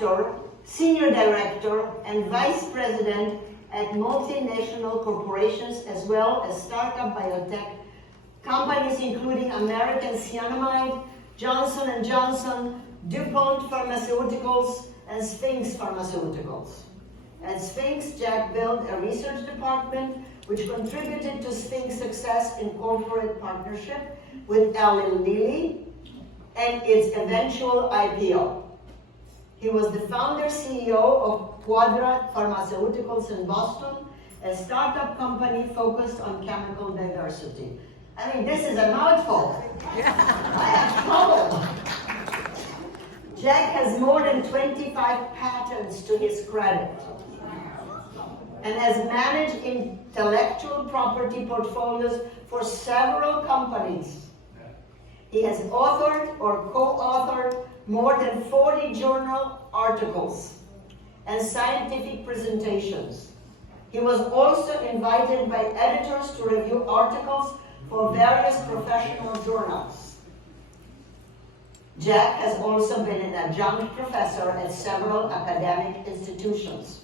director, senior director, and vice president at multinational corporations as well as startup biotech companies including American Cyanamide, Johnson & Johnson, DuPont Pharmaceuticals, and Sphinx Pharmaceuticals. At Sphinx, Jack built a research department which contributed to Sphinx's success in corporate partnership with Eli Lilly and its eventual IPO. He was the founder CEO of Quadrat Pharmaceuticals in Boston, a startup company focused on chemical diversity. I mean, this is a mouthful. I have trouble. Jack has more than 25 patents to his credit and has managed intellectual property portfolios for several companies. He has authored or co-authored more than 40 journal articles and scientific presentations. He was also invited by editors to review articles for various professional journals. Jack has also been an adjunct professor at several academic institutions,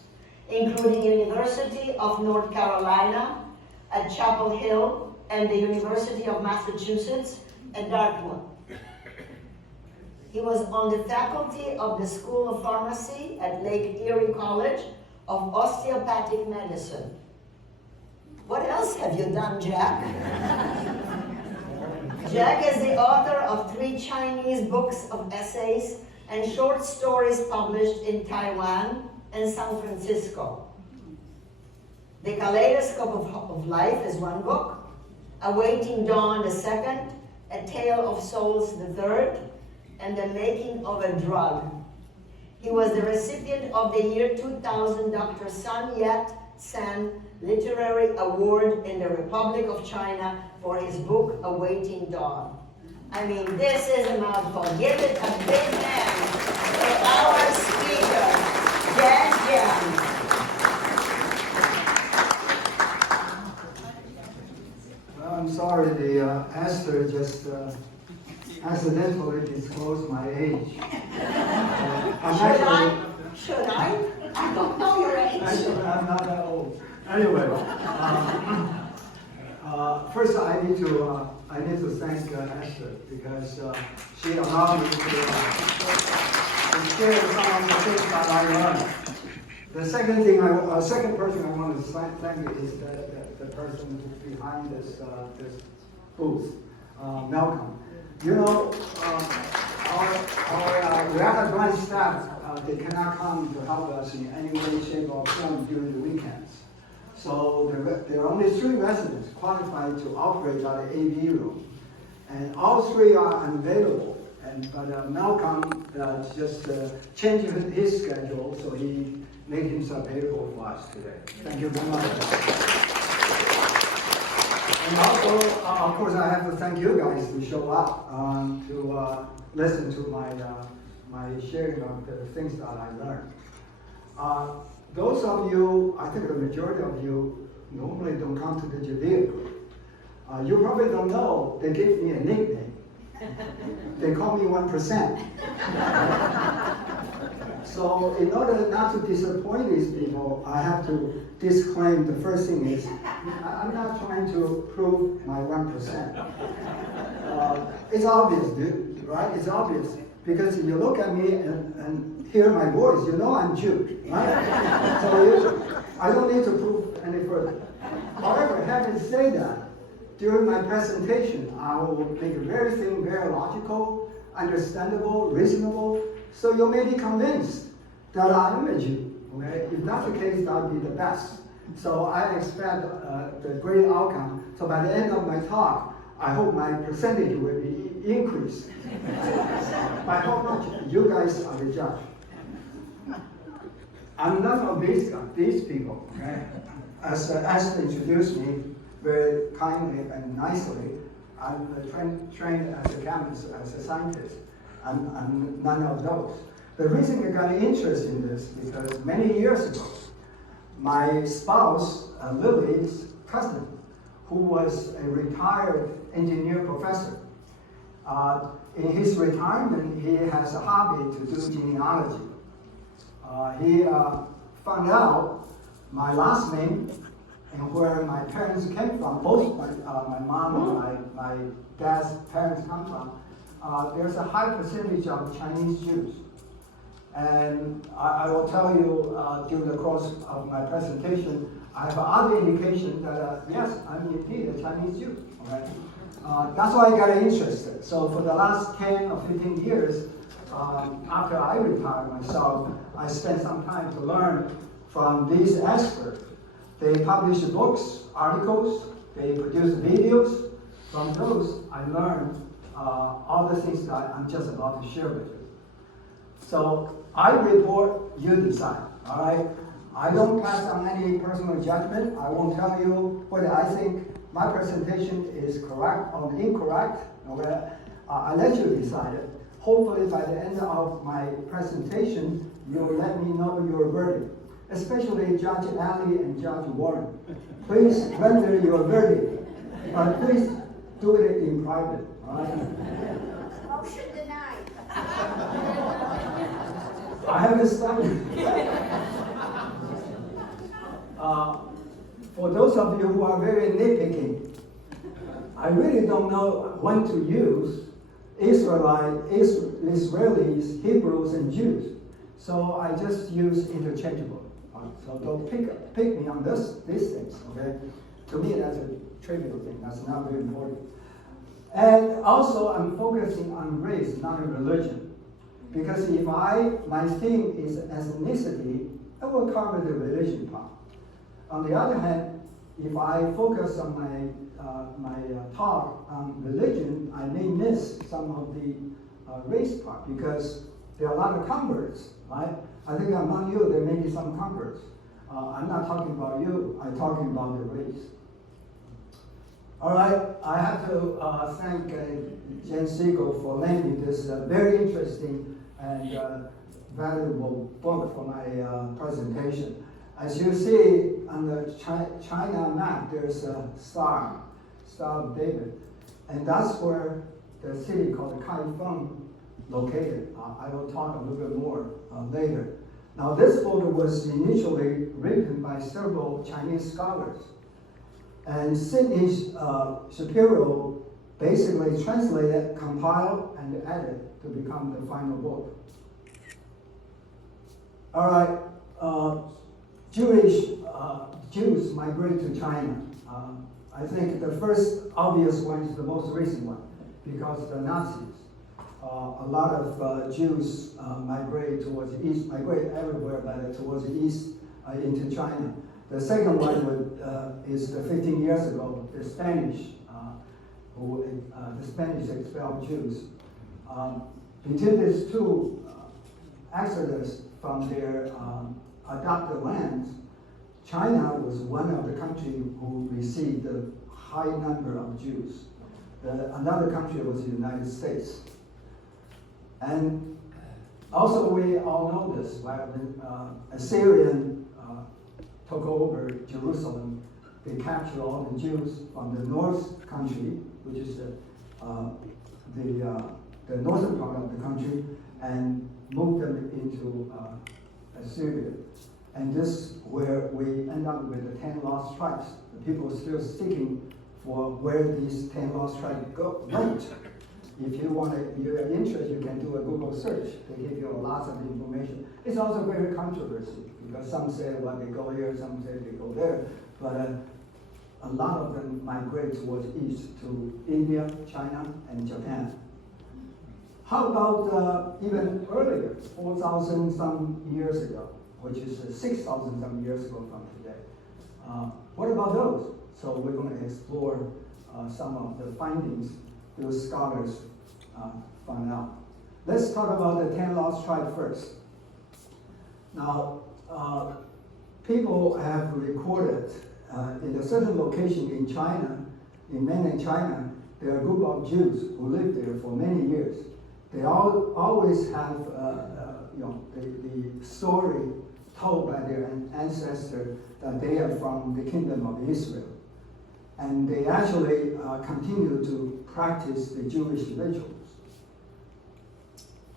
including University of North Carolina at Chapel Hill and the University of Massachusetts at Dartmouth. He was on the faculty of the School of Pharmacy at Lake Erie College of Osteopathic Medicine. What else have you done, Jack? Jack is the author of 3 Chinese books of essays and short stories published in Taiwan and San Francisco. The Kaleidoscope of Life is one book, Awaiting Dawn the second, A Tale of Souls the third, and The Making of a Drug. He was the recipient of the year 2000 Dr. Sun Yat-sen Literary Award in the Republic of China for his book, Awaiting Dawn. I mean, this is a mouthful. Give it a big hand for our speaker, Jack Jiang. Well, I'm sorry, the Esther just accidentally disclosed my age. Should I? I don't know your age. Actually, I'm not that old. Anyway, first I need to thank Esther because she allowed me to share some of the things that I learned. The second person I want to thank is the person who's behind this booth, Malcolm. You know, our Reactor Branch staff, they cannot come to help us in any way, shape, or form during the weekends. So there are only 3 residents qualified to operate our AV room. And all 3 are unavailable. But Malcolm just changed his schedule, so he made himself available for us today. Thank you very much. And also, of course, I have to thank you guys to show up to listen to my sharing of the things that I learned. Those of you, I think the majority of you, normally don't come to the Judea Grp. You probably don't know, they gave me a nickname. They call me 1%. So in order not to disappoint these people, I have to disclaim the first thing is, I'm not trying to prove my 1%. It's obvious, dude, right? It's obvious. Because if you look at me and hear my voice, you know I'm Jew, right? So I don't need to prove any further. However, having said that, during my presentation, I will make everything very logical, understandable, reasonable, so you may be convinced that I am a Jew. Okay? If that's the case, that would be the best. So I expect the great outcome. So by the end of my talk, I hope my percentage will be increased. I hope not. You guys are the judge. I'm none of these people. Okay? As Esther introduced me very kindly and nicely, I'm trained as a chemist, as a scientist. I'm none of those. The reason I got interested in this is because many years ago, my spouse, Lily's cousin, who was a retired engineer professor, in his retirement, he has a hobby to do genealogy. He found out my last name and where my parents came from. Both my mom and my dad's parents come from. There's a high percentage of Chinese Jews. And I will tell you during the course of my presentation, I have other indication that yes, I'm indeed a Chinese Jew. Okay? That's why I got interested. So for the last 10 or 15 years, after I retired myself, I spent some time to learn from these experts. They publish books, articles, they produce videos. From those, I learned all the things that I'm just about to share with you. So I report, you decide, all right? I don't pass on any personal judgment. I won't tell you whether I think my presentation is correct or incorrect. Okay? I let you decide it. Hopefully by the end of my presentation, you'll let me know your verdict, especially Judge Ali and Judge Warren. Please render your verdict, but please do it in private. All right? Motion denied. I haven't started. For those of you who are very nitpicking, I really don't know when to use Israelis, Hebrews, and Jews. So I just use interchangeable. So don't pick me on these things, okay? To me, that's a trivial thing. That's not very important. And also, I'm focusing on race, not on religion. Because if my theme is ethnicity, I will cover the religion part. On the other hand, if I focus on my talk on religion, I may miss some of the race part because there are a lot of converts, right? I think among you there may be some converts. I'm not talking about you, I'm talking about the race. All right, I have to thank Jen Siegel for lending this very interesting and valuable book for my presentation. As you see on the China map, there's a Star of David. And that's where the city called Kaifeng located. I will talk a little bit more later. Now this book was initially written by several Chinese scholars. And Sidney Shapiro basically translated, compiled, and added to become the final book. All right. Jews migrate to China. I think the first obvious one is the most recent one, because the Nazis. A lot of Jews migrate towards the east, migrate everywhere, but towards the east into China. The second one is the 15 years ago, the Spanish, the Spanish expelled Jews. Between these two exodus from their adopted lands, China was one of the countries who received the high number of Jews. Another country was the United States. And also we all know this, right? When Assyrian took over Jerusalem, they captured all the Jews from the north country, which is the northern part of the country, and moved them into Assyria. And this is where we end up with the 10 lost tribes. The people are still seeking for where these 10 lost tribes went. If you're interested, you can do a Google search. They give you lots of information. It's also very controversial because some say, well, they go here, some say they go there. But a lot of them migrate towards east to India, China, and Japan. How about even earlier, 4,000 some years ago, which is 6,000 some years ago from today? What about those? So we're going to explore some of the findings those scholars found out. Let's talk about the 10 lost tribes first. Now, people have recorded in a certain location in China, in mainland China, there are a group of Jews who lived there for many years. They always have the story told by their ancestor that they are from the kingdom of Israel. And they actually continue to practice the Jewish rituals.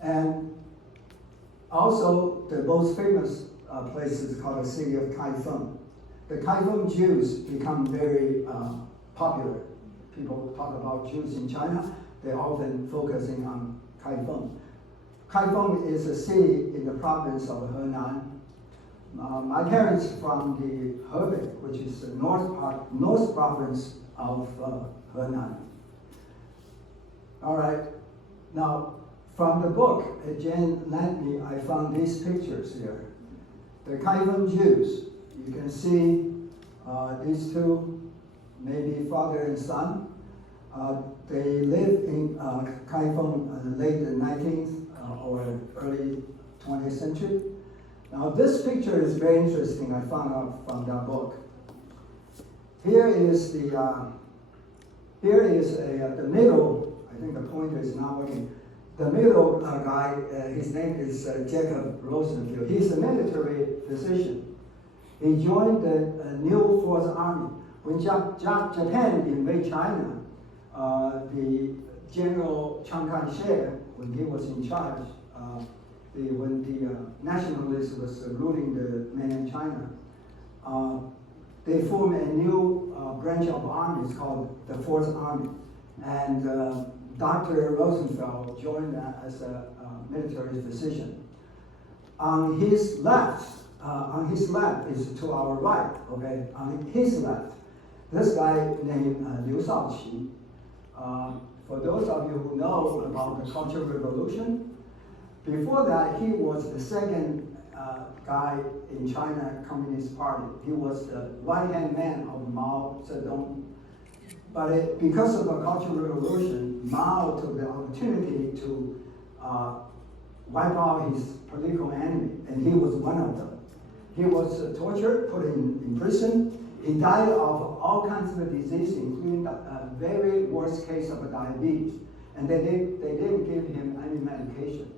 And Also, the most famous place is called the city of Kaifeng. The Kaifeng Jews become very popular. People talk about Jews in China, they're often focusing on Kaifeng. Kaifeng is a city in the province of Henan. My parents from the Hebei, which is the north province of Henan. All right, now from the book Jen lent me, I found these pictures here. The Kaifeng Jews, you can see these two, maybe father and son. They lived in Kaifeng late 19th or early 20th century. Now this picture is very interesting, I found out from that book. Here is the middle, I think the pointer is not working. The middle guy, his name is Jacob Rosenfield. He's a military physician. He joined the New Fourth Army. When Japan invaded China, the General Chiang Kai-shek, when he was in charge, when the nationalists was ruling the mainland China, they formed a new branch of armies called the Fourth Army. And Dr. Rosenfeld joined as a military physician. On his left is to our right, okay? On his left, this guy named Liu Shaoqi. For those of you who know about the Cultural Revolution, before that, he was the second guy in China Communist Party. He was the right-hand man of Mao Zedong. But because of the Cultural Revolution, Mao took the opportunity to wipe out his political enemy, and he was one of them. He was tortured, put in prison. He died of all kinds of disease, including a very worst case of diabetes. And they didn't give him any medication.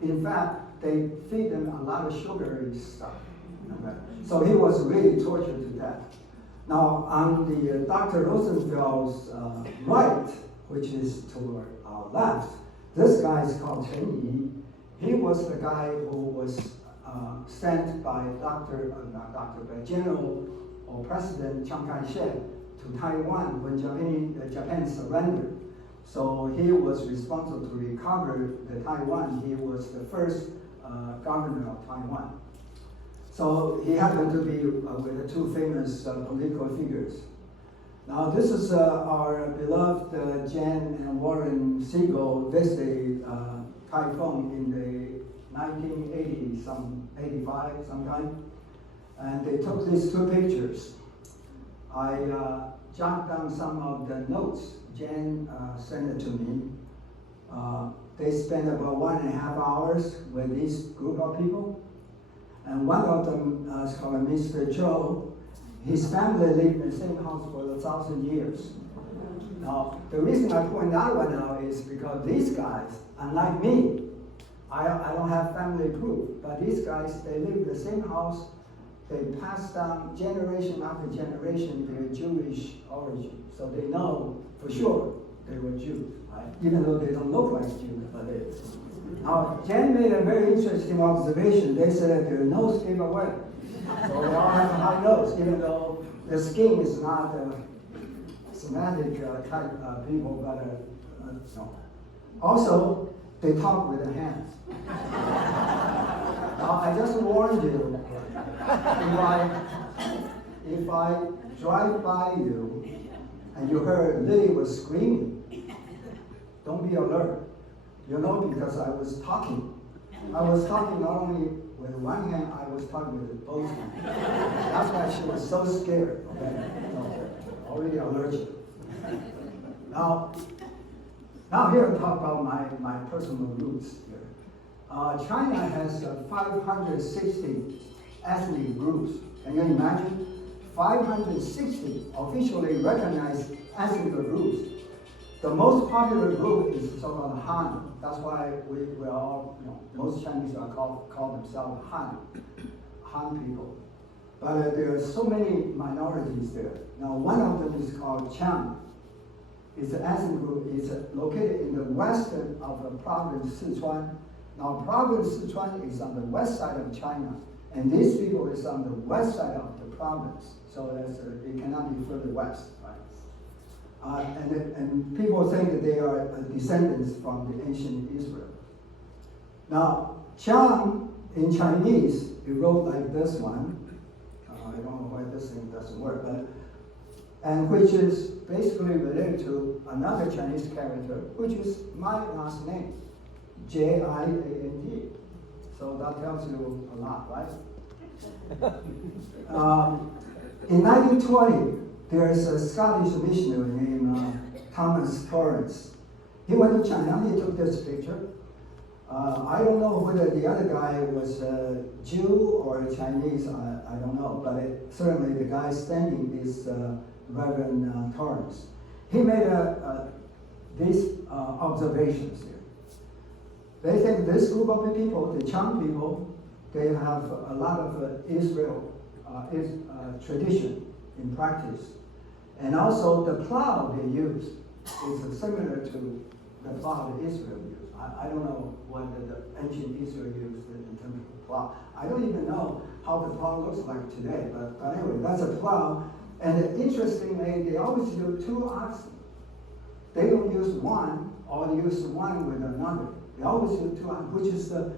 In fact, they feed him a lot of sugary stuff. Okay? So he was really tortured to death. Now, on the Dr. Rosenfeld's right, which is to our left, this guy is called Chen Yi. He was the guy who was sent by General or President Chiang Kai-shek to Taiwan when Japan surrendered. So he was responsible to recover the Taiwan. He was the first governor of Taiwan. So he happened to be with the two famous political figures. Now this is our beloved Jen and Warren Siegel visited Kaifeng in the 1980, 85 sometime. And they took these two pictures. I jotted down some of the notes. Jen sent it to me. They spent about 1.5 hours with this group of people. And one of them is called Mr. Zhou. His family lived in the same house for 1,000 years. Now, the reason I point that one out is because these guys, unlike me, I don't have family proof, but these guys, they live in the same house. They passed down generation after generation their Jewish origin. So they know for sure they were Jews, right? Even though they don't look like Jews, but they. Now, Jen made a very interesting observation. They said that their nose gave away. So they all have a high nose, even though their skin is not Semitic type people, but no. Also, they talk with their hands. Now, I just warned you, if I drive by you and you heard Lily was screaming, don't be alert. You know, because I was talking. I was talking not only with one hand, I was talking with both hands. That's why she was so scared. Okay? So, already allergic. Now here I talk about my personal roots here. China has 560 ethnic groups. Can you imagine? 560 officially recognized ethnic groups. The most popular group is so-called Han. That's why we all, most Chinese are call themselves Han people. But there are so many minorities there. Now, one of them is called Chang. It's an ethnic group. It's located in the western of the province Sichuan. Now, province Sichuan is on the west side of China, and these people is on the west side of the province. So it cannot be further west, right? And people think that they are descendants from the ancient Israel. Now, Chang in Chinese, it wrote like this one. I don't know why this thing doesn't work, and which is basically related to another Chinese character, which is my last name, J-I-A-N-T. So that tells you a lot, right? In 1920, there is a Scottish missionary named Thomas Torrance. He went to China, he took this picture. I don't know whether the other guy was a Jew or a Chinese, I don't know, but certainly the guy standing is Reverend Torrance. He made these observations here. They think this group of people, the Chang people, they have a lot of Israel tradition in practice. And also the plow they use is similar to the plow that Israel used. I don't know what the ancient Israel used in terms of plow. I don't even know how the plow looks like today, but anyway, that's a plow. And interestingly, they always use two oxen. They don't use one, or they use one with another. They always use two oxen, which is the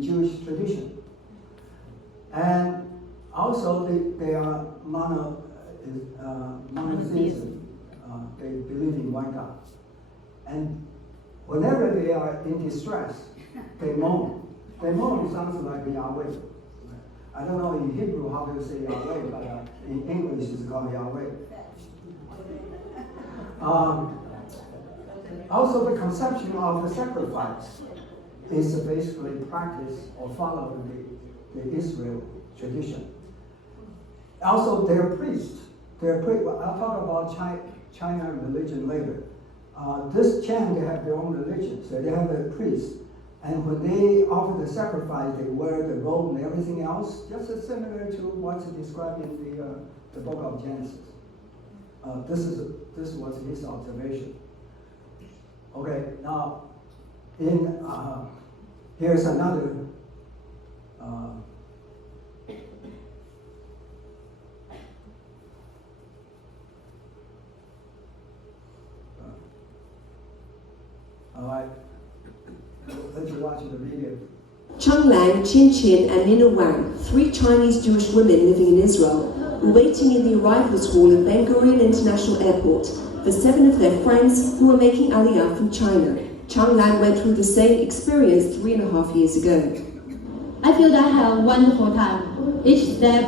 Jewish tradition. And also, they are monotheism. They believe in one God. And whenever they are in distress, they moan. They moan sounds like Yahweh. I don't know in Hebrew how to say Yahweh, but in English it's called Yahweh. Also, the conception of the sacrifice is basically practice or follow the Israel tradition. Also, they're priests. I'll talk about China religion later. This Chan, they have their own religion, so they have a priest. And when they offer the sacrifice, they wear the robe and everything else, just as similar to what's described in the book of Genesis. This was his observation. Okay, now here's another. All right, let's watch the video. Chang Lang, Qin Qin, and Nina Wang, three Chinese Jewish women living in Israel, were waiting in the arrivals hall at Ben Gurion International Airport for 7 of their friends who were making Aliyah from China. Chang Lang went through the same experience 3.5 years ago. I feel that I have a wonderful time. Each step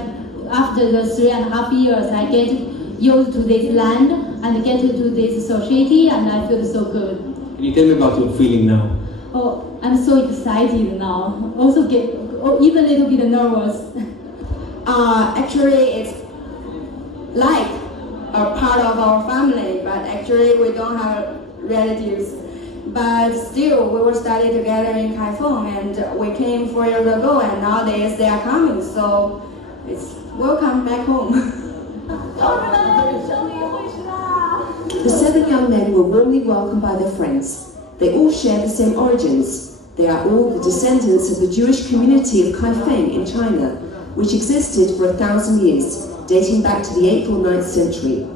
after the 3.5 years, I get used to this land and get into this society, and I feel so good. Can you tell me about your feeling now? Oh, I'm so excited now. Also get even a little bit nervous. Actually, it's like a part of our family, but actually we don't have relatives. But still, we were studying together in Kaifeng, and we came 4 years ago, and nowadays they are coming, so it's welcome back home. The 7 young men were warmly welcomed by their friends. They all share the same origins. They are all the descendants of the Jewish community of Kaifeng in China, which existed for 1,000 years, dating back to the 8th or 9th century.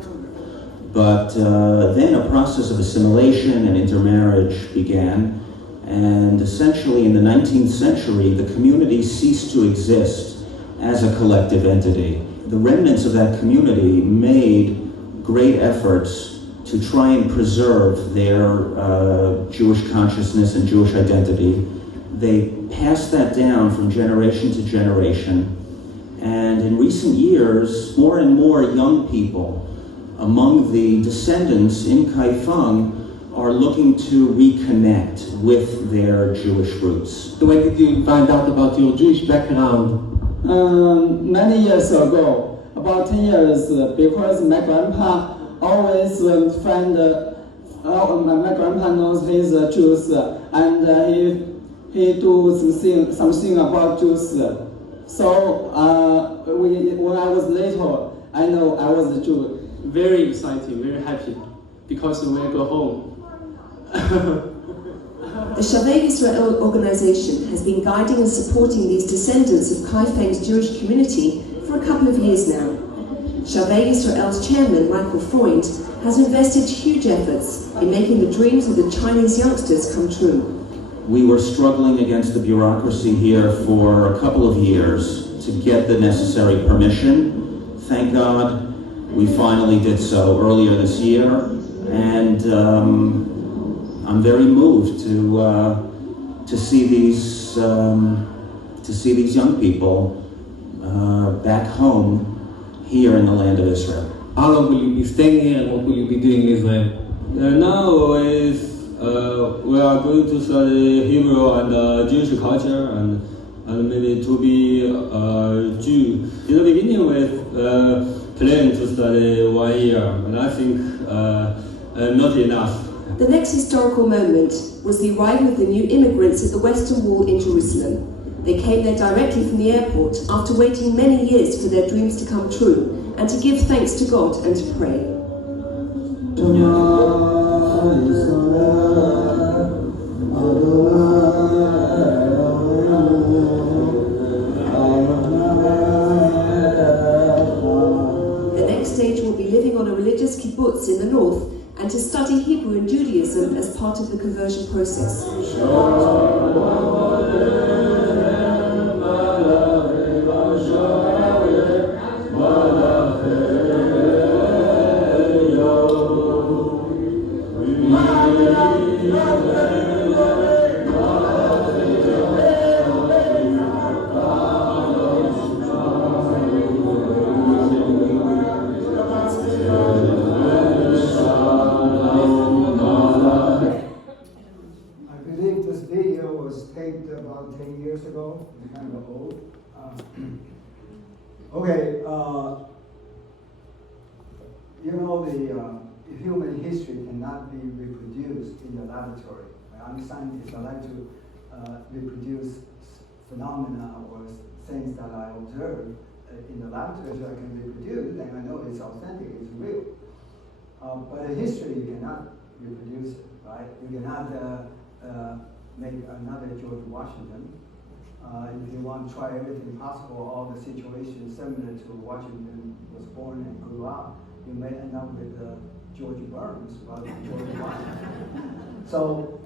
But then a process of assimilation and intermarriage began, and essentially in the 19th century, the community ceased to exist as a collective entity. The remnants of that community made great efforts to try and preserve their Jewish consciousness and Jewish identity. They passed that down from generation to generation, and in recent years, more and more young people among the descendants in Kaifeng are looking to reconnect with their Jewish roots. When did you find out about your Jewish background? Many years ago, about 10 years, because my grandpa always find, my grandpa knows he's Jews, and he do something about Jews. So when I was little, I know I was a Jew. Very exciting, very happy, because when I go home, The Shavei Israel organization has been guiding and supporting these descendants of Kaifeng's Jewish community for a couple of years now. Shavei Israel's chairman, Michael Freund, has invested huge efforts in making the dreams of the Chinese youngsters come true. We were struggling against the bureaucracy here for a couple of years to get the necessary permission. Thank God we finally did so earlier this year, and I'm very moved to see these young people back home here in the land of Israel. How long will you be staying here and what will you be doing in Israel? Now we are going to study Hebrew and Jewish culture and maybe to be a Jew. In the beginning we plan to study 1 year, and I think not enough. The next historical moment was the arrival of the new immigrants at the Western Wall in Jerusalem. They came there directly from the airport after waiting many years for their dreams to come true and to give thanks to God and to pray. The next stage will be living on a religious kibbutz in the north and to study Hebrew and Judaism as part of the conversion process. About 10 years ago, it's kind of old. Okay, you know the human history cannot be reproduced in the laboratory. I'm a scientist. I like to reproduce phenomena or things that I observe in the laboratory so I can reproduce, then I know it's authentic, it's real. But in history, you cannot reproduce it, right? You cannot make another George Washington. If you want to try everything possible, all the situations similar to Washington was born and grew up, you may end up with George Burns rather than George Washington. So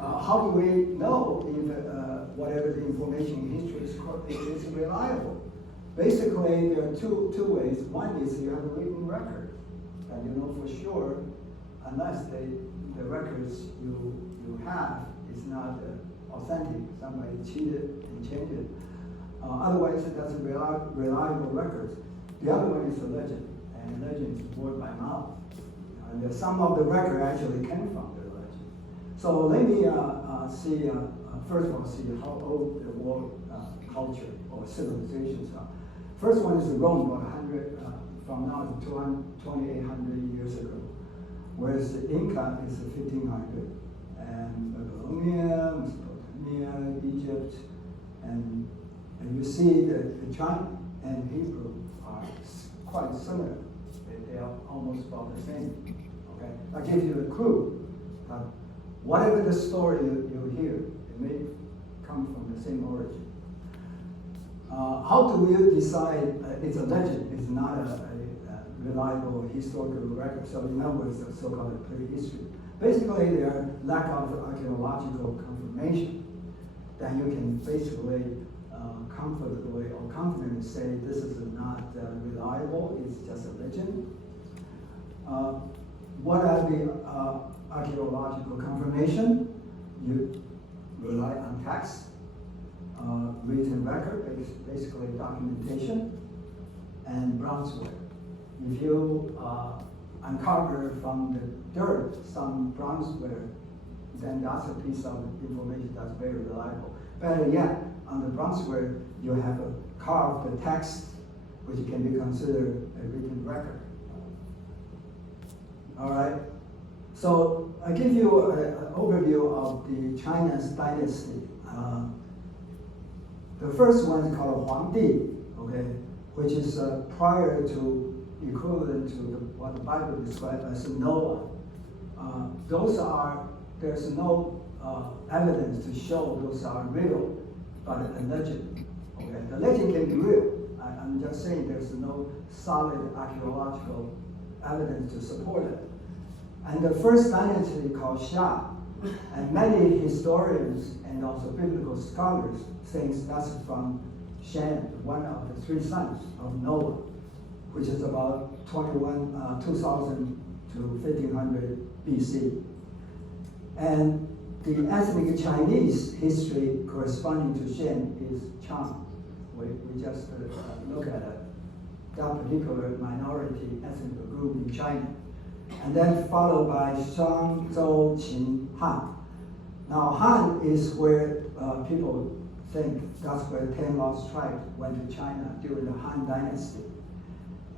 how do we know if whatever the information in history is reliable? Basically, there are two ways. One is you have a written record, and you know for sure, unless the records you have is not authentic, somebody cheated and changed it. Otherwise, that's a reliable record. The other one is a legend, and legend is word by mouth. And some of the record actually came from the legend. So let me see, first of all, see how old the world culture or civilizations are. First one is Rome, about 100, from now to 2,800 years ago, whereas the Inca is 1,500. And Babylonia, Mesopotamia, Egypt, and you see that China and Hebrew are quite similar. They are almost about the same. Okay, I'll give you a clue. Whatever the story you hear, it may come from the same origin. How do we decide it's a legend? It's not a reliable historical record. So in other words, the so-called prehistory. Basically, there are lack of archaeological confirmation that you can basically comfortably or confidently say this is not reliable, it's just a legend. What are the archaeological confirmation? You rely on text, written record, basically documentation, and bronzeware. If you uncover from the dirt some bronzeware, then that's a piece of information that's very reliable. Better yet, on the bronzeware, you have a carved text, which can be considered a written record. All right. So I give you an overview of the China's dynasty. The first one is called Huangdi, okay, which is prior to equivalent to what the Bible describes as Noah. There's no evidence to show those are real, but a legend. Okay, the legend can be real. I'm just saying there's no solid archaeological evidence to support it. And the first dynasty called Shah, and many historians and also biblical scholars think that's from Shem, one of the three sons of Noah, which is about 2000 to 1500 BC. And the ethnic Chinese history corresponding to Shem is Chang. We just look at that particular minority ethnic group in China. And then followed by Shang, Zhou, Qin, Han. Now Han is where people think that's where 10 lost tribes went to China during the Han Dynasty.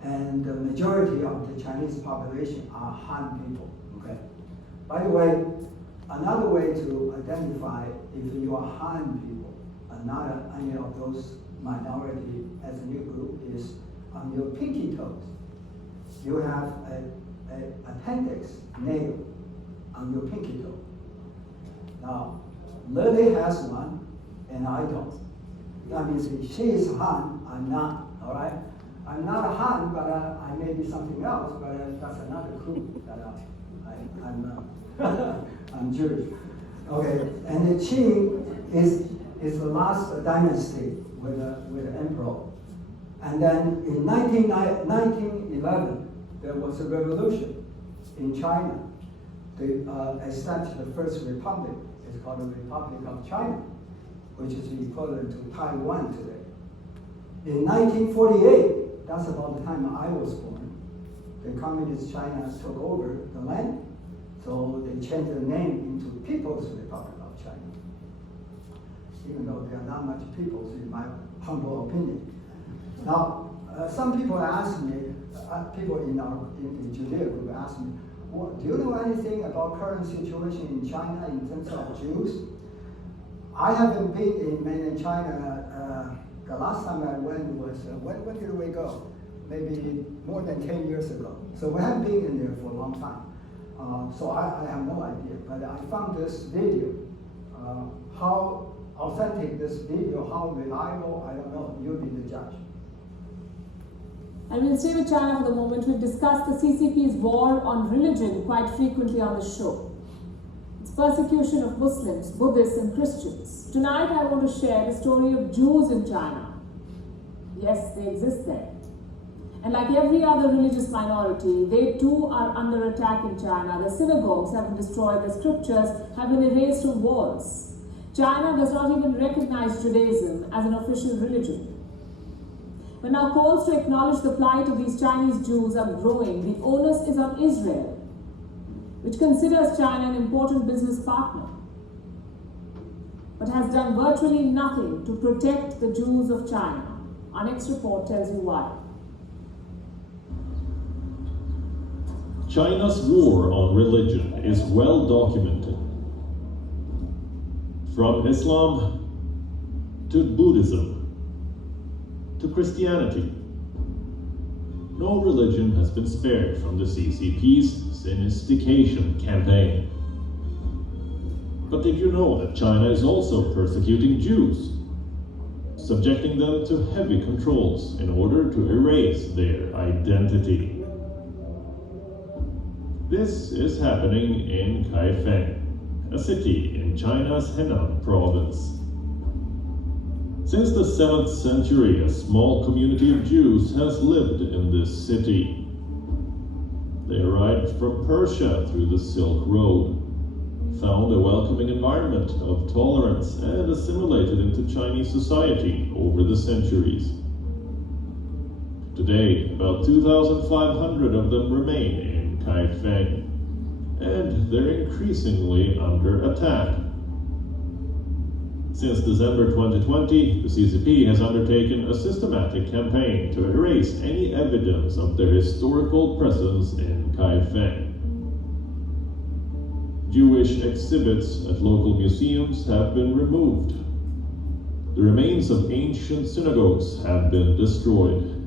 And the majority of the Chinese population are Han people, okay? By the way, another way to identify if you are Han people and not any of those minority ethnic group is on your pinky toes. You have an appendix nail on your pinky toe. Now, Lily has one, and I don't. That means if she is Han, I'm not, all right? I'm not a Han, but I may be something else, but that's another clue that I'm Jewish. Okay, and the Qing is the last dynasty with the emperor. And then in 1911, there was a revolution in China. They established the first republic. It's called the Republic of China, which is equivalent to Taiwan today. In 1948, that's about the time I was born, the Communist China took over the land, so they changed the name into People's Republic of China, even though there are not much peoples in my humble opinion. Now, some people ask me, people in the Judea group ask me, well, do you know anything about current situation in China in terms of Jews? I haven't been in mainland China. The last time I went was, when did we go? Maybe more than 10 years ago. So we haven't been in there for a long time. So I have no idea, but I found this video. How authentic this video, how reliable, I don't know, you'll be the judge. And we'll stay with China for the moment. We've discussed the CCP's war on religion quite frequently on the show. Its persecution of Muslims, Buddhists and Christians. Tonight I want to share the story of Jews in China. Yes, they exist there. And like every other religious minority, they too are under attack in China. Their synagogues have been destroyed, their scriptures have been erased from walls. China does not even recognize Judaism as an official religion. When now calls to acknowledge the plight of these Chinese Jews are growing, the onus is on Israel, which considers China an important business partner, but has done virtually nothing to protect the Jews of China. Our next report tells you why. China's war on religion is well documented. From Islam to Buddhism to Christianity, no religion has been spared from the CCP's Sinistication campaign. But did you know that China is also persecuting Jews, subjecting them to heavy controls in order to erase their identity? This is happening in Kaifeng, a city in China's Henan province. Since the 7th century, a small community of Jews has lived in this city. They arrived from Persia through the Silk Road, found a welcoming environment of tolerance, and assimilated into Chinese society over the centuries. Today, about 2,500 of them remain in Kaifeng, and they're increasingly under attack. Since December 2020, the CCP has undertaken a systematic campaign to erase any evidence of their historical presence in Kaifeng. Jewish exhibits at local museums have been removed. The remains of ancient synagogues have been destroyed.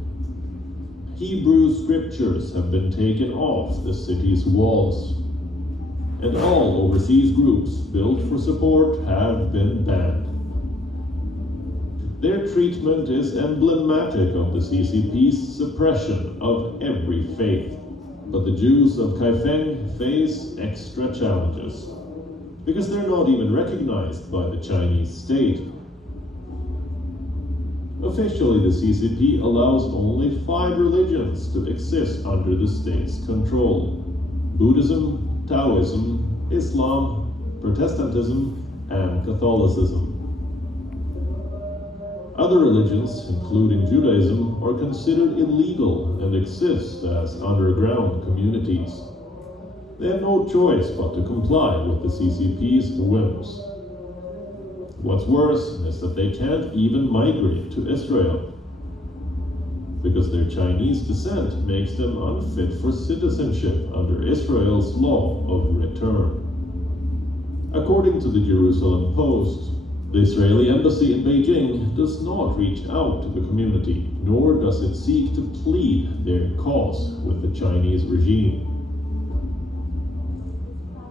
Hebrew scriptures have been taken off the city's walls. and all overseas groups built for support have been banned. Their treatment is emblematic of the CCP's suppression of every faith. But the Jews of Kaifeng face extra challenges, because they're not even recognized by the Chinese state. Officially, the CCP allows only 5 religions to exist under the state's control: Buddhism, Taoism, Islam, Protestantism, and Catholicism. Other religions, including Judaism, are considered illegal and exist as underground communities. They have no choice but to comply with the CCP's whims. What's worse is that they can't even migrate to Israel, because their Chinese descent makes them unfit for citizenship under Israel's law of return. According to the Jerusalem Post, the Israeli embassy in Beijing does not reach out to the community, nor does it seek to plead their cause with the Chinese regime.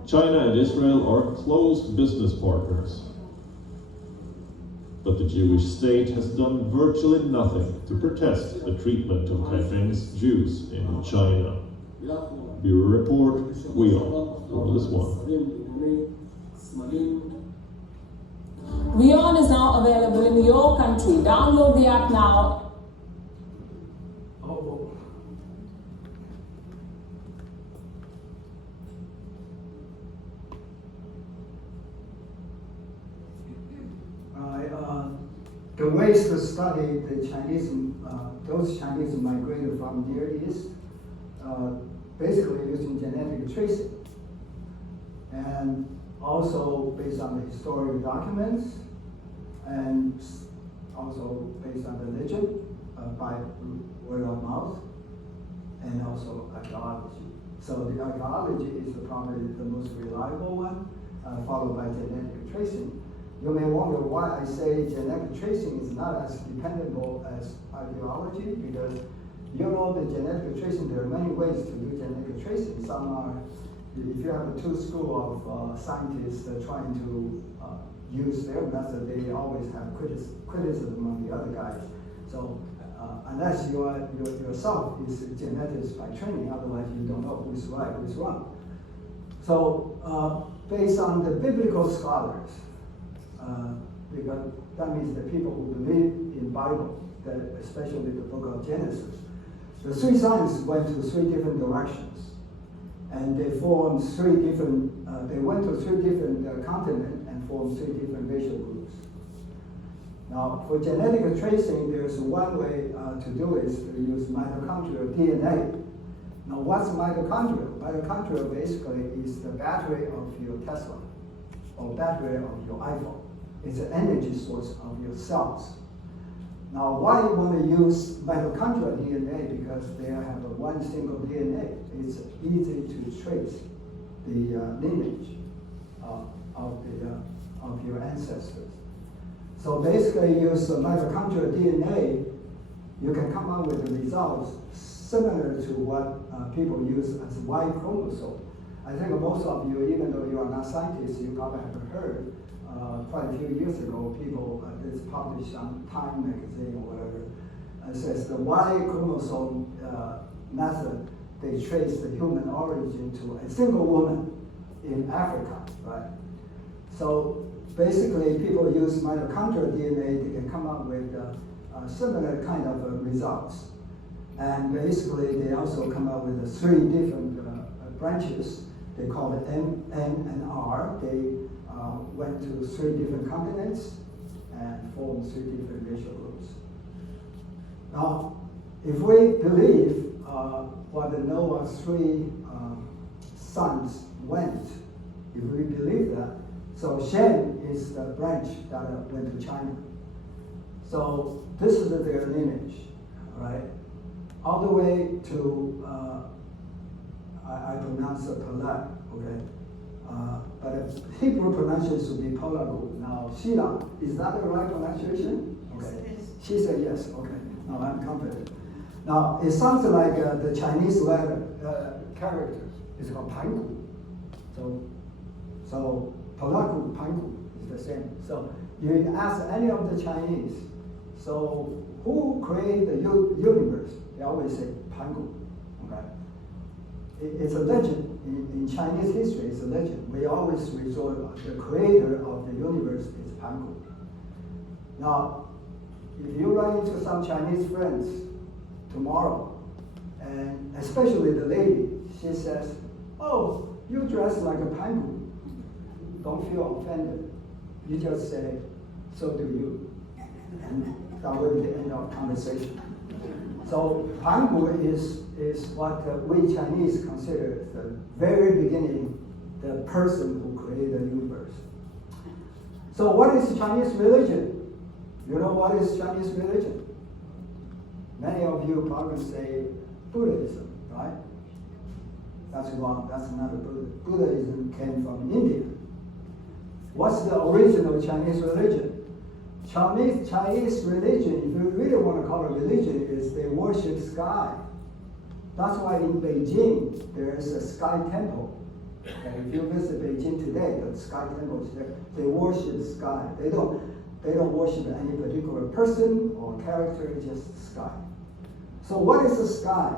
China and Israel are close business partners, but the Jewish state has done virtually nothing to protest the treatment of Kaifeng's Jews in China. Bureau Report, we are Ruleless One. WION is now available in your country. Download the app now. The ways to study the Chinese, those Chinese migrated from Near East, basically using genetic tracing, and also based on the historical documents, and also based on religion, by word of mouth, and also archaeology. So the archaeology is probably the most reliable one, followed by genetic tracing. You may wonder why I say genetic tracing is not as dependable as archaeology, because you know the genetic tracing, there are many ways to do genetic tracing. Some are, if you have two schools of scientists trying to use their method, they always have criticism of the other guys. So unless you are yourself is geneticists by training, otherwise you don't know who's right, who's wrong. So based on the biblical scholars, because that means the people who believe in Bible, that especially the book of Genesis, the 3 sons went to 3 different directions, and they formed 3 different. They went to 3 different continents and formed 3 different racial groups. Now, for genetic tracing, there's one way to do it is to use mitochondrial DNA. Now, what's mitochondria? Mitochondria basically is the battery of your Tesla, or battery of your iPhone. It's an energy source of your cells. Now, why you want to use mitochondrial DNA? Because they have one single DNA. It's easy to trace the lineage of your ancestors. So basically, use mitochondrial DNA, you can come up with results similar to what people use as Y chromosome. I think most of you, even though you are not scientists, you probably have heard quite a few years ago, people, it's published on Time magazine or whatever, says the Y chromosome method, they trace the human origin to a single woman in Africa, right? So basically, people use mitochondrial DNA, they can come up with similar kind of results. And basically, they also come up with 3 different branches. They call it M, N, and R. They went to 3 different continents and formed 3 different racial groups. Now, if we believe what the Noah's 3 sons went, if we believe that, so Shem is the branch that went to China. So this is their lineage, right? All the way to, I pronounce it Peleg, okay? But Hebrew pronunciation would be Pelagu. Now, Sheila, is that the right pronunciation? Okay. She said yes, okay. Now I'm confident. Now, it sounds like the Chinese letter character. It's called Pangu. So So Palaku, Pangu is the same. So you ask any of the Chinese, so who created the universe? They always say Pangu. Okay? It's a legend. In Chinese history, it's a legend. We always resort the creator of the universe is Pangu. Now, if you run into some Chinese friends tomorrow, and especially the lady, she says, "Oh, you dress like a Pangu." Don't feel offended. You just say, "So do you," and that will be the end of conversation. So Pangu is what we Chinese consider the very beginning, the person who created the universe. So what is Chinese religion? You know what is Chinese religion? Many of you probably say Buddhism, right? That's wrong. That's not a Buddhism. Buddhism came from India. What's the original Chinese religion? Chinese religion, if you really want to call it religion, is they worship sky. That's why in Beijing there is a sky temple. And if you visit Beijing today, the sky temple is there. They worship sky. They don't worship any particular person or character, it's just the sky. So what is the sky?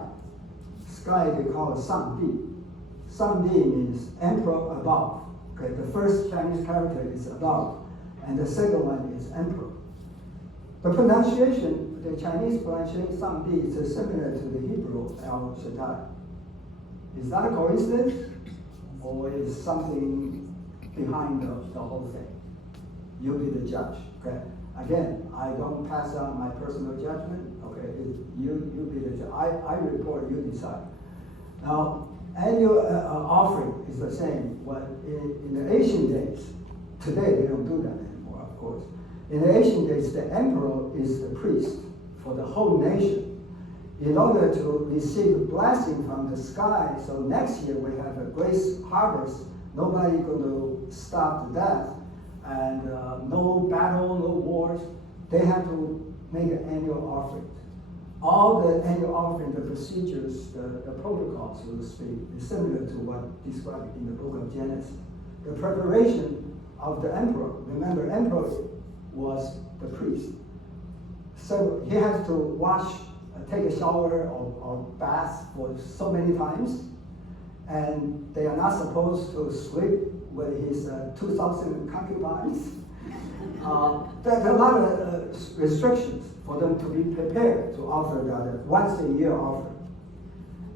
Sky they call it Shangdi. Shangdi means emperor above. Okay, the first Chinese character is above, and the second one is emperor. The pronunciation, the Chinese pronunciation Shangdi is similar to the Hebrew El Shaddai. Is that a coincidence? Or is something behind the whole thing? You be the judge. Okay. Again, I don't pass on my personal judgment. Okay, you be the judge. I report, you decide. Now, annual offering is the same. But in the ancient days, today they don't do that anymore, of course. In the ancient days, the emperor is the priest for the whole nation. In order to receive blessing from the sky, so next year we have a great harvest. Nobody going to stop the death, and no battle, no wars. They have to make an annual offering. All the annual offering, the procedures, the protocols, so to speak, is similar to what described in the book of Genesis. The preparation of the emperor. Remember, emperor was the priest. So he has to wash, take a shower or bath for so many times. And they are not supposed to sleep with his 2,000 concubines. There are a lot of restrictions for them to be prepared to offer that once a year offering.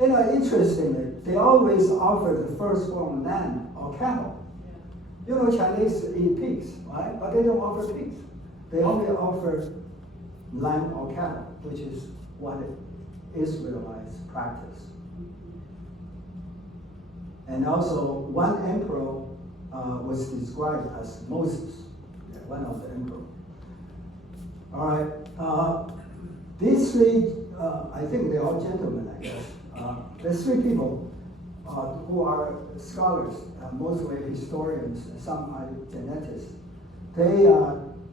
You know, interestingly, they always offer the firstborn lamb or cattle. You know, Chinese eat pigs, right? But they don't offer pigs. They only offer lamb or cattle, which is what Israelites practice. And also, one emperor was described as Moses, one of the emperors. All right, these three, I think they're all gentlemen, I guess. There's three people who are scholars, mostly historians, some are geneticists. They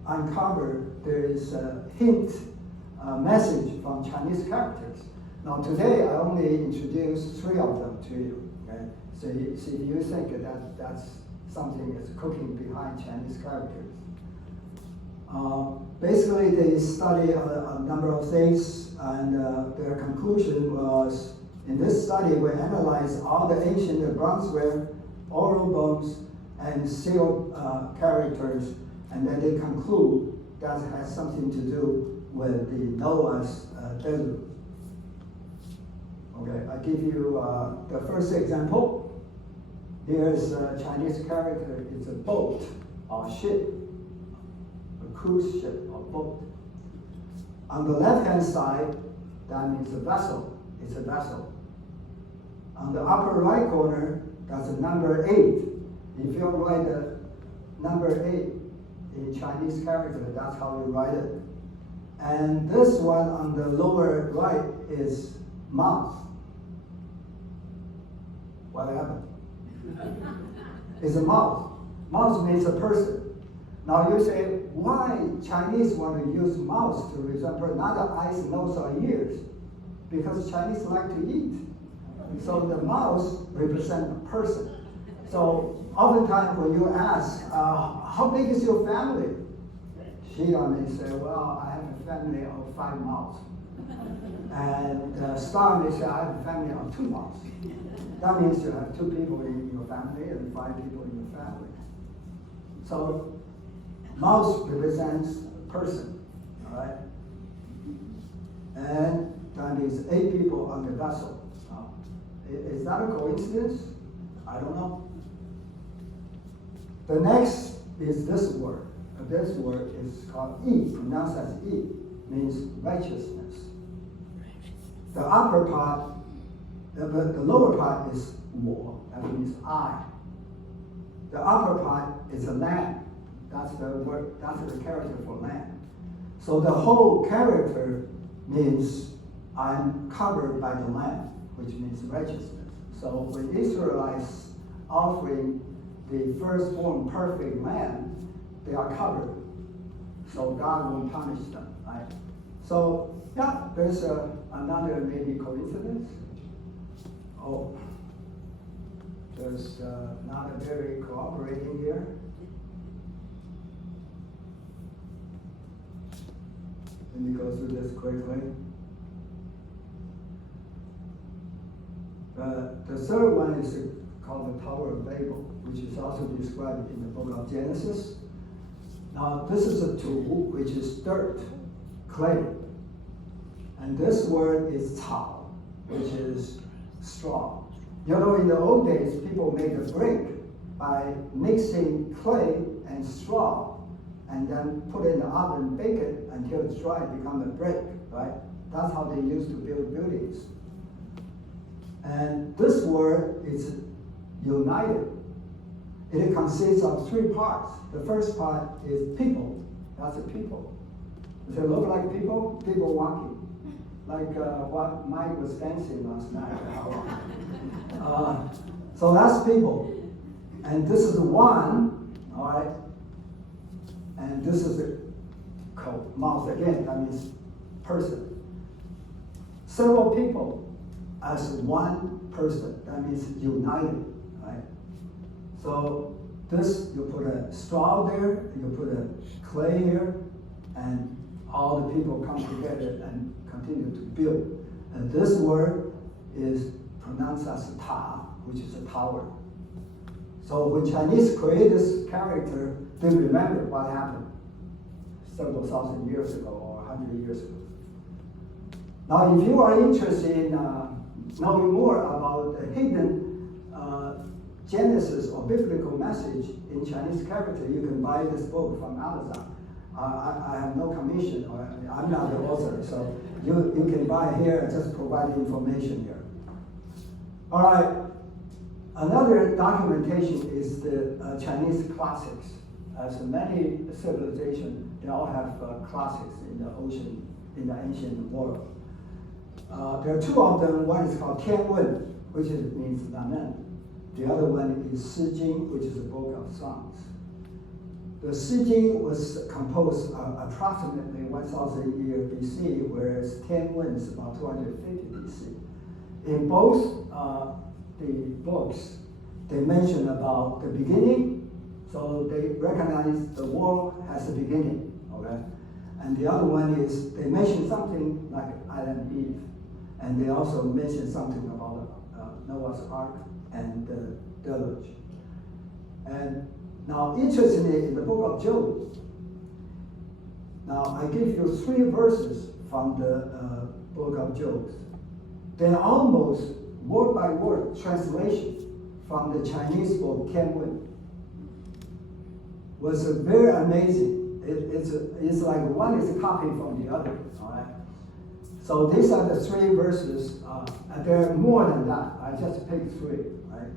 uncovered there is a hint message from Chinese characters. Now today I only introduced three of them to you. Okay? So if you think that's something that's cooking behind Chinese characters. Basically, they study a number of things, and their conclusion was, in this study, we analyzed all the ancient bronzeware, oral bones, and sealed characters, and then they conclude that has something to do with the Noah's desert. Okay, I give you the first example. Here's a Chinese character. It's a boat or ship, a cruise ship or boat. On the left-hand side, that means a vessel. It's a vessel. On the upper right corner, that's a number 8. If you write the number 8 in Chinese character, that's how you write it. And this one on the lower right is mouth. What happened? It's a mouth. Mouth means a person. Now you say, why Chinese want to use mouth to represent not the eyes, nose, or ears? Because Chinese like to eat. So the mouth represents a person. So oftentimes when you ask, how big is your family? She may say, well, I have a family of 5 miles. And Star may say, I have a family of 2 miles. That means you have 2 people in your family and 5 people in your family. So mouse represents person, all right? And that means 8 people on the vessel. Is that a coincidence? I don't know. The next is this word. This word is called E, pronounced as E, means righteousness. The upper part, the lower part is wo, that means I. The upper part is a lamb. That's the word, that's the character for lamb. So the whole character means I'm covered by the lamb, which means righteousness. So when Israelites offering the firstborn perfect lamb, they are covered. So God won't punish them, right? So yeah, there's another maybe coincidence. Oh, there's not a very cooperating here. Let me go through this quickly. The third one is called the Tower of Babel, which is also described in the book of Genesis. Now, this is a tool which is dirt, clay. And this word is tao, which is straw. You know, in the old days, people made a brick by mixing clay and straw, and then put it in the oven, bake it until it's dry, become a brick, right? That's how they used to build buildings. And this word is united. It consists of 3 parts. The first part is people. That's a people. Does it look like people? People walking. Like what Mike was dancing last night. So that's people. And this is one, all right? And this is the mouth again, that means person. Several people as one person, that means united, right? So this, you put a straw there, you put a clay here, and all the people come together and continue to build. And this word is pronounced as ta, which is a tower. So when Chinese created this character, they remember what happened several thousand years ago or 100 years ago. Now, if you are interested in knowing more about the hidden Genesis or biblical message in Chinese character, you can buy this book from Amazon. I have no commission, or I'm not the author, so you can buy here and just provide information here. All right, another documentation is the Chinese classics. As many civilizations, they all have classics in the ocean, in the ancient world. There are 2 of them. One is called Tianwen, which means lament. The other one is Si Jing, which is a book of songs. The Si Jing was composed approximately 1000 years BC, whereas Tianwen is about 250 BC. In both the books, they mention about the beginning, so they recognize the world has a beginning, okay? And the other one is they mention something like Adam and Eve, and they also mention something about Noah's Ark and the deluge. And now, interestingly, in the book of Job, now I give you 3 verses from the book of Job. They're almost word by word translation from the Chinese book Tianwen. Was very amazing. It's like one is a copy from the other. All right. So these are the 3 verses, and there are more than that. I just picked 3. Right.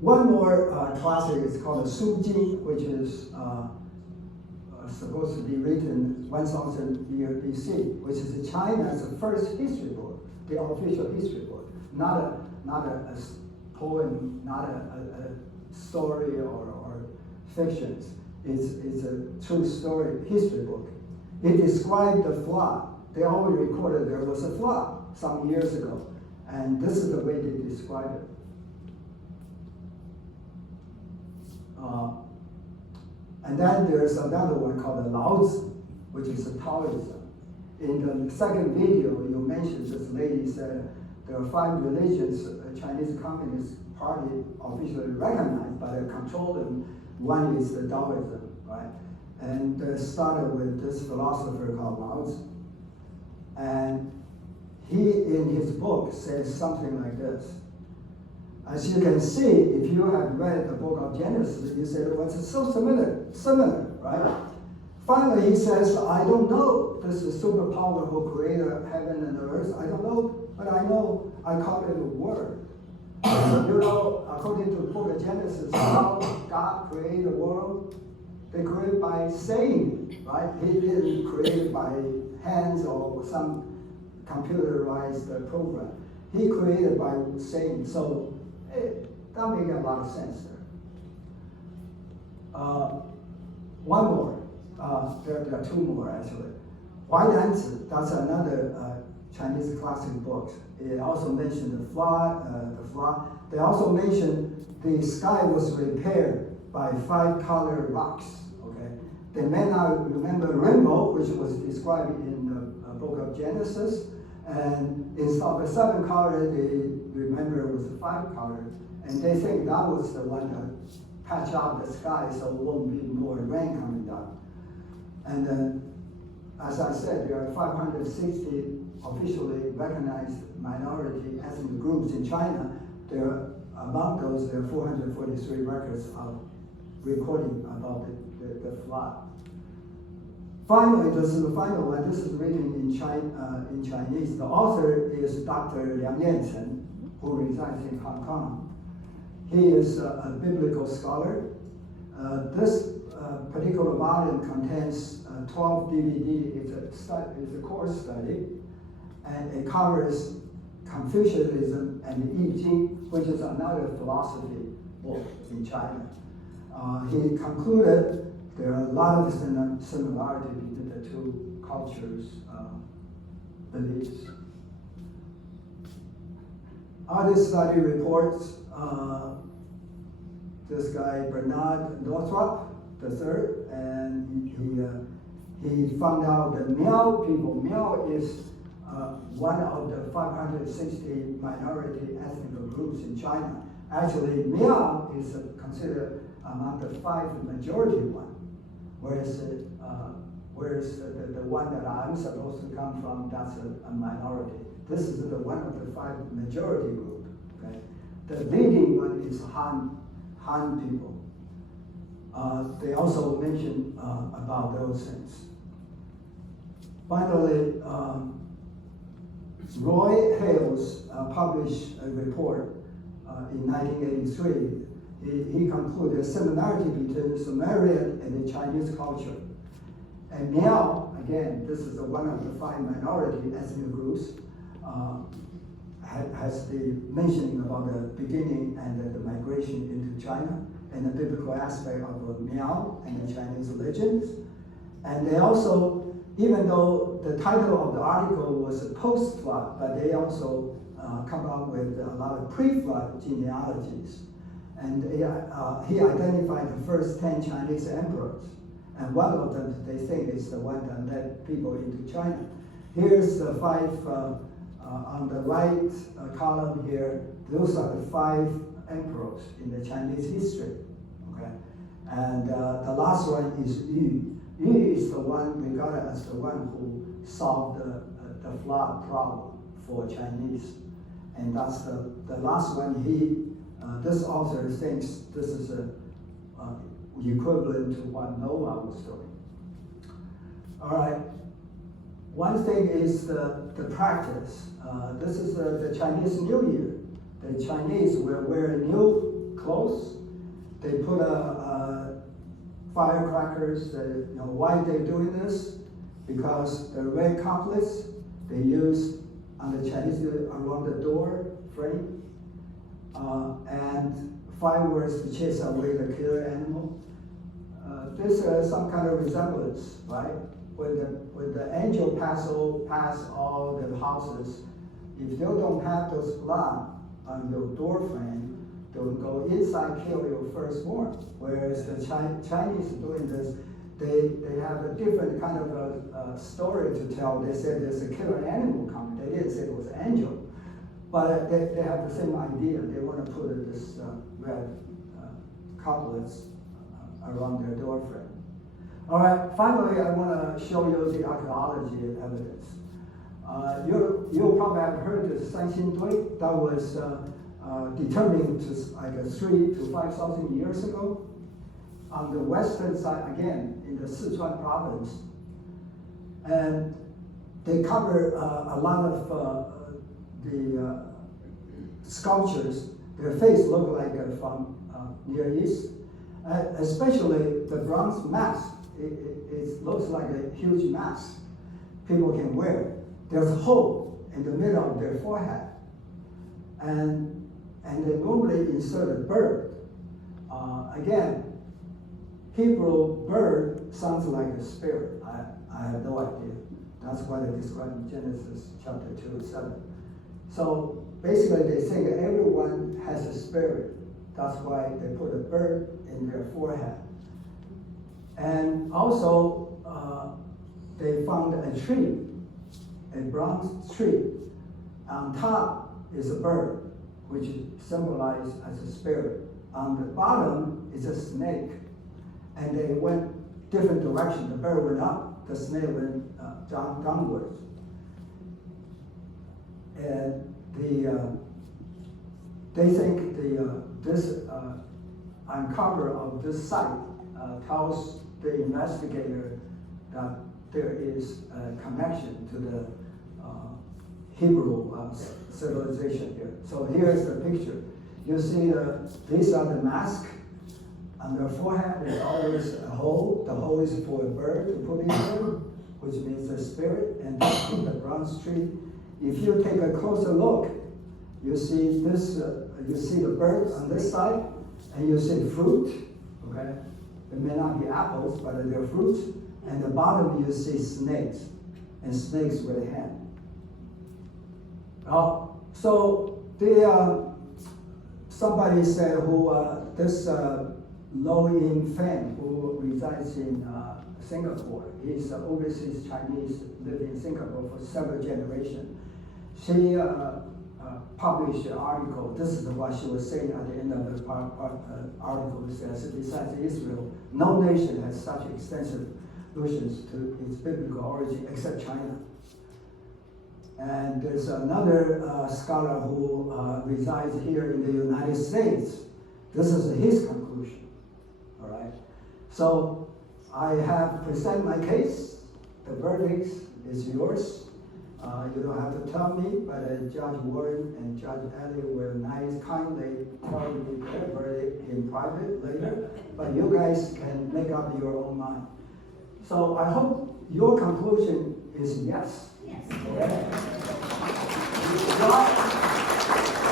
One more classic is called the Su Jing, which is supposed to be written 1000 years BC, which is China's first history book, the official history book, not a poem, not a story or fiction. It's a true story history book. It described the flood. They always recorded there was a flood some years ago, And this is the way they describe it. And then there's another one called the Laozi, which is a Taoism. In the second video, you mentioned this lady said there are 5 religions Chinese Communist Party officially recognized, but they control them. One is the Taoism, right? And started with this philosopher called Laozi. And he, in his book, says something like this. As you can see, if you have read the book of Genesis, you say, well, it's so similar, right? Finally, he says, I don't know this is superpower who created heaven and earth. I don't know, but I know I call it a word. You know, according to the book of Genesis, how God created the world, they created by saying, right? He didn't create it by hands or some computerized program. He created by saying. So that makes a lot of sense there. One more. There are 2 more actually. White Anzi, that's another Chinese classic book. It also mentioned the flood. They also mentioned the sky was repaired by 5 colored rocks. Okay, they may not remember rainbow, which was described in the book of Genesis, and instead of 7 colored, they remember it was 5 colored, and they think that was the one that patched out the sky so it won't be more rain coming down. And then, as I said, there are 560 officially recognized minority ethnic groups in China. Among those, there are 443 records of recording about the flood. Finally, this is the final one. This is written in Chinese. The author is Dr. Liang Yanchen, who resides in Hong Kong. He is a biblical scholar. This particular volume contains 12 DVD. It's a course study, and it covers Confucianism and the I Ching, which is another philosophy book in China. He concluded there are a lot of similarity between the 2 cultures' beliefs. Other study reports, this guy Bernard Northrop III, and he found out that Miao people, Miao is one of the 560 minority ethnic groups in China. Actually, Miao is considered among the 5 majority one, whereas the one that I'm supposed to come from, that's a minority. This is the one of the 5 majority group. Okay? The leading one is Han people. They also mention about those things. Finally, Roy Hales published a report in 1983. He concluded a similarity between Sumerian and the Chinese culture. And Miao, again, this is one of the 5 minority ethnic groups, has the mentioning about the beginning and the migration into China and the biblical aspect of Miao and the Chinese legends. And they also, even though the title of the article was post-flood, but they also come up with a lot of pre-flood genealogies. And he identified the first 10 Chinese emperors. And one of them, they think, is the one that led people into China. Here's the 5, on the right column here, those are the 5 emperors in the Chinese history. Okay? And the last one is Yu. Yu is the one regarded as the one who solved the flood problem for Chinese. And that's the last one. This author thinks this is equivalent to what Noah was doing. All right. One thing is the practice. This is the Chinese New Year. The Chinese will wear new clothes. They put firecrackers. Why they're doing this? Because the red couplets they use on the Chinese around the door frame, and fireworks to chase away the killer animal. There's some kind of resemblance, right? When the angel pass all the houses, if you don't have those blood on your door frame, they'll go inside, kill your firstborn. Whereas the Chinese doing this, they have a different kind of a story to tell. They said there's a killer animal coming. They didn't say it was an angel. But they have the same idea. They want to put this red couplets around their door frame. All right, finally, I want to show you the archaeology evidence. You probably have heard the Sanxin that was determined to like 3,000 to 5,000 years ago. On the western side, again, in the Sichuan province. And they cover a lot of the sculptures. Their face look like from Near East. Especially the bronze mask. It looks like a huge mask people can wear. There's a hole in the middle of their forehead. And they normally insert a bird. Again, Hebrew bird sounds like a spirit. I have no idea. That's why they describe in Genesis chapter 2:7. So basically they think everyone has a spirit. That's why they put a bird in their forehead. And also they found a tree, a bronze tree. On top is a bird, which is symbolized as a spirit. On the bottom is a snake. And they went different directions. The bird went up, the snake went downwards. And they think this uncover of this site tells the investigator that there is a connection to the Hebrew civilization here. So here's the picture. You see these are the masks. On their forehead, there's always a hole. The hole is for a bird to put in there, which means the spirit, and the bronze tree. If you take a closer look, you see this. You see the bird on this side, and you see fruit. Okay, it may not be apples, but they're fruits. And the bottom you see snakes, and snakes with a hand. So somebody said this. Lo Ying Fan, who resides in Singapore. He's an overseas Chinese, lived in Singapore for several generations. She published an article. This is what she was saying at the end of the article. It says, besides Israel, no nation has such extensive allusions to its biblical origin except China. And there's another scholar who resides here in the United States. This is his conclusion. All right. So I have presented my case. The verdict is yours. You don't have to tell me, but Judge Warren and Judge Elliott will kindly tell me their verdict in private later. But you guys can make up your own mind. So I hope your conclusion is yes. Yes. Okay.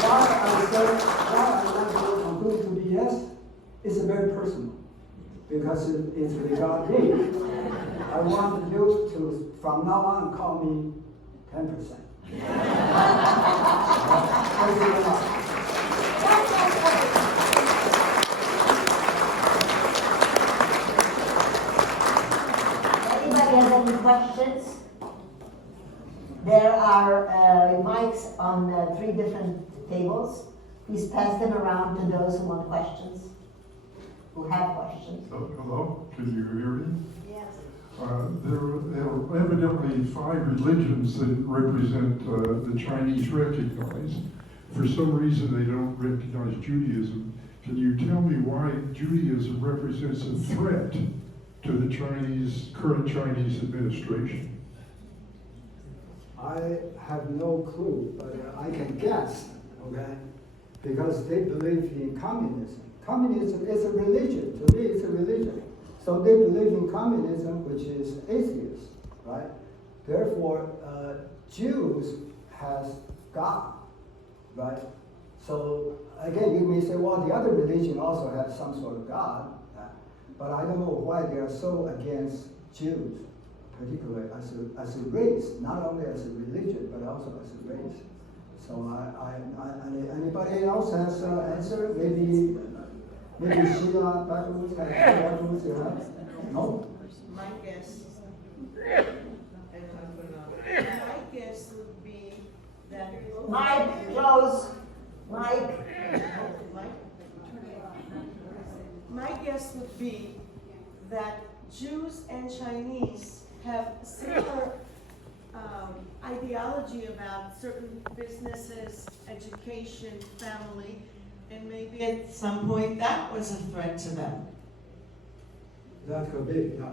Why I like your conclusion to be yes, it's very personal. Because it's regarding me. I want you to, from now on, call me 10%. Thank you very much. Anybody has any questions? There are mics on 3 different tables. Please pass them around to those who want questions, who have questions. Hello, can you hear me? Yes. There are evidently 5 religions that represent the Chinese recognize. For some reason, they don't recognize Judaism. Can you tell me why Judaism represents a threat to the current Chinese administration? I have no clue, but I can guess, okay? Because they believe in communism. Communism is a religion. To me, it's a religion. So they believe in communism, which is atheist, right? Therefore, Jews has God, right? So again, you may say, well, the other religion also has some sort of God, but I don't know why they are so against Jews, particularly as a race, not only as a religion, but also as a race. So anybody else has an answer? Maybe Sheila backwards, you have? No? My guess would be that. Mike, close. Mike. My guess would be that Jews and Chinese have similar ideology about certain businesses, education, family, and maybe at some point that was a threat to them. That could be, yeah.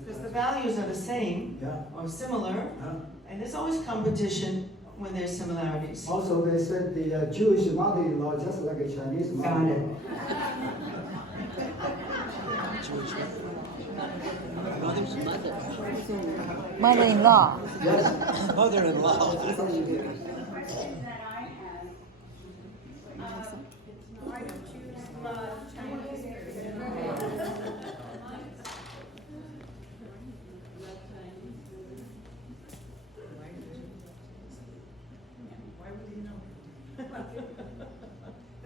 Because the values are the same, Yeah. or similar, Yeah. and there's always competition when there's similarities. Also, they said the Jewish mother-in-law just like a Chinese mother-in-law. Mother-in-law. Yes. Mother-in-law. Why do Jews love Chinese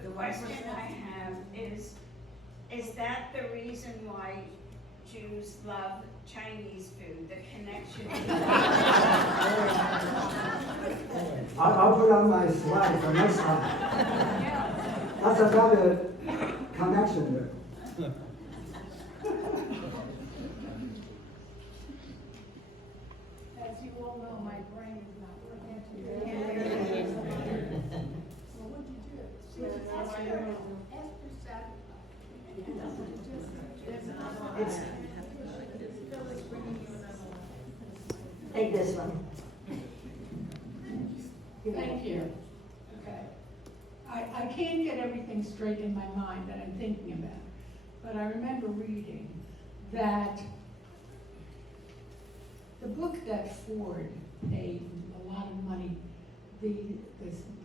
The question I have is that the reason why Jews love Chinese food, the connection? I'll put on my slide for next time. That's another connection there. As you all know, my brain is not working today. So what'd you do? Esther said. Take this one. Thank you. Okay. I can't get everything straight in my mind that I'm thinking about, but I remember reading that the book that Ford paid a lot of money, the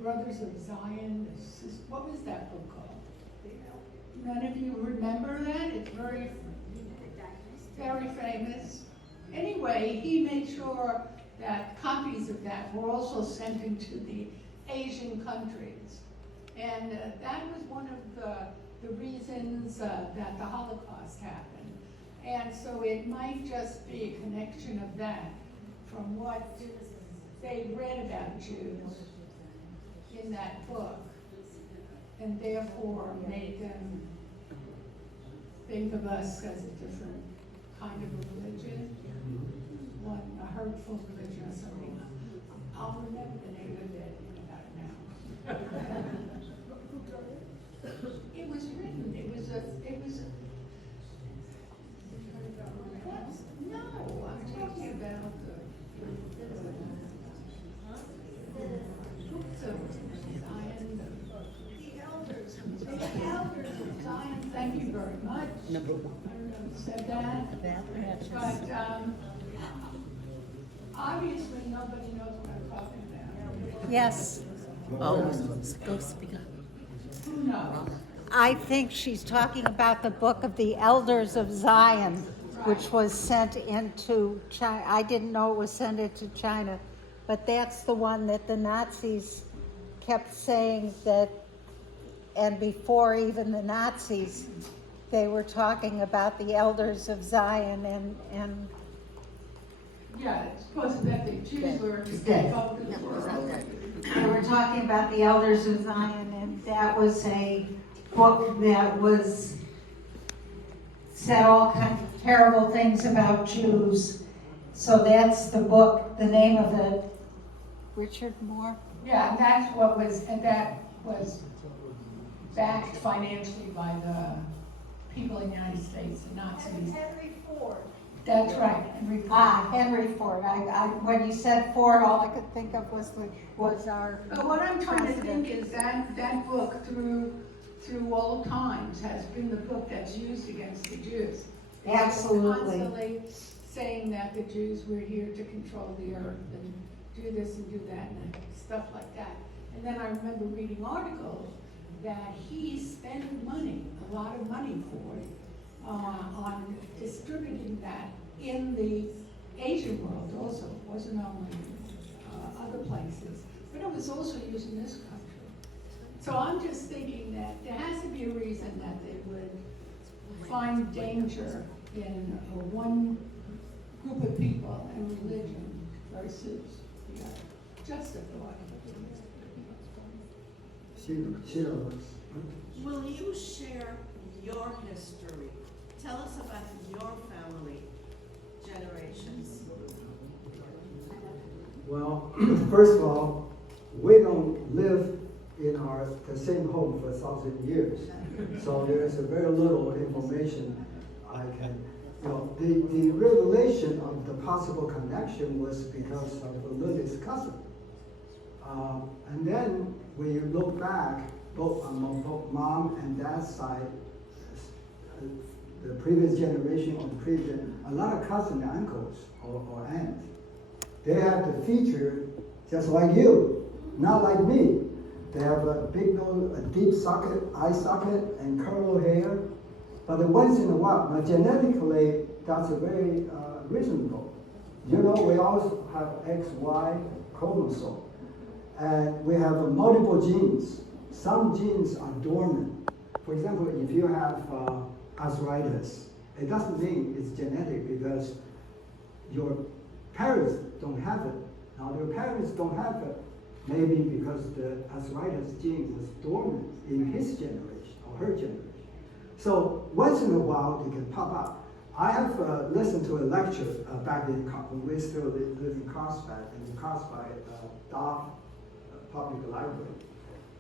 Brothers of Zion, what was that book called? None of you remember that? It's very, very famous. Anyway, he made sure that copies of that were also sent into the Asian countries. And that was one of the reasons that the Holocaust happened. And so it might just be a connection of that from what they read about Jews in that book, and therefore made them think of us as a different kind of a religion, a hurtful religion or something. I'll remember the name of it in about an hour. It was written, no, I'm talking about the elders of Zion. Thank you very much. Number one. I don't know who said that. But obviously nobody knows what I'm talking about. Yes. Oh, go speak up. Who knows? I think she's talking about the book of the Elders of Zion, which was sent into China. I didn't know it was sent into China, but that's the one that the Nazis kept saying that, and before even the Nazis, they were talking about the Elders of Zion and Yeah, it's supposed that the Jews were they were talking about the Elders of Zion, and that was a book that was said all kinds of terrible things about Jews. So that's the book, the name of it. Richard Moore? Yeah, that's what was, and that was backed financially by the people in the United States, the Nazis. Henry Ford. That's right, Henry Ford. Henry Ford. When you said Ford, all I could think of was our But what I'm trying to president. think is that book through all times has been the book that's used against the Jews. Absolutely. Constantly saying that the Jews were here to control the earth and do this and do that and stuff like that. And then I remember reading articles that he spent money, a lot of money for it, on distributing that in the Asian world also. It wasn't only other places. but it was also used in this country. So I'm just thinking that there has to be a reason that they would find danger in one group of people and religion versus the other. Just a thought. Will you share your history? Tell us about your family generations. Well, first of all, we don't live in the same home for 1,000 years. So there is a very little information I can, the revelation of the possible connection was because of Lily's cousin. And then when you look back, both on both mom and dad's side, the previous generation or the previous, a lot of cousin and uncles or aunts, they have the feature just like you, not like me. They have a big nose, a deep socket, eye socket, and curly hair. But once in a while, now genetically, that's a very reasonable. You know, we also have XY chromosome. And we have multiple genes. Some genes are dormant. For example, if you have arthritis, it doesn't mean it's genetic because your parents don't have it. Now, their parents don't have it, maybe because the arthritis gene was dormant in his generation or her generation. So once in a while, they can pop up. I have listened to a lecture back in when we still live in Carlsbad, Dove Public Library.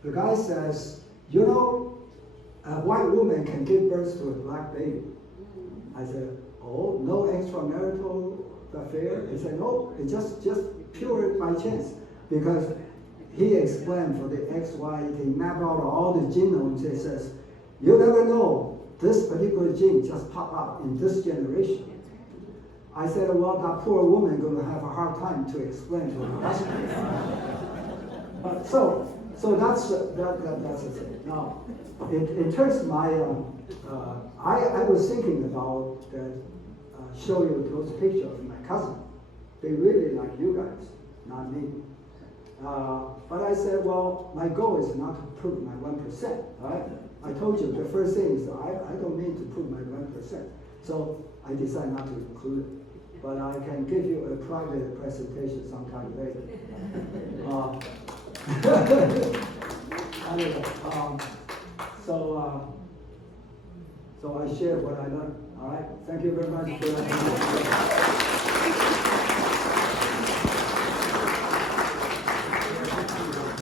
The guy says, you know, a white woman can give birth to a black baby. I said, oh, no extramarital affair? He said, no, it's just pure by chance. Because he explained for the XY, he mapped out all the genomes. He says, you never know, this particular gene just popped up in this generation. I said, well, that poor woman is going to have a hard time to explain to her husband. So that's the thing. Now, in terms of my, I was thinking about that, show you those pictures of my cousin. They really like you guys, not me. But I said, well, my goal is not to prove my 1%, right? I told you the first thing is I don't mean to prove my 1%. So I decided not to include it. But I can give you a private presentation sometime later. Anyway, so I share what I learned. All right, thank you very much.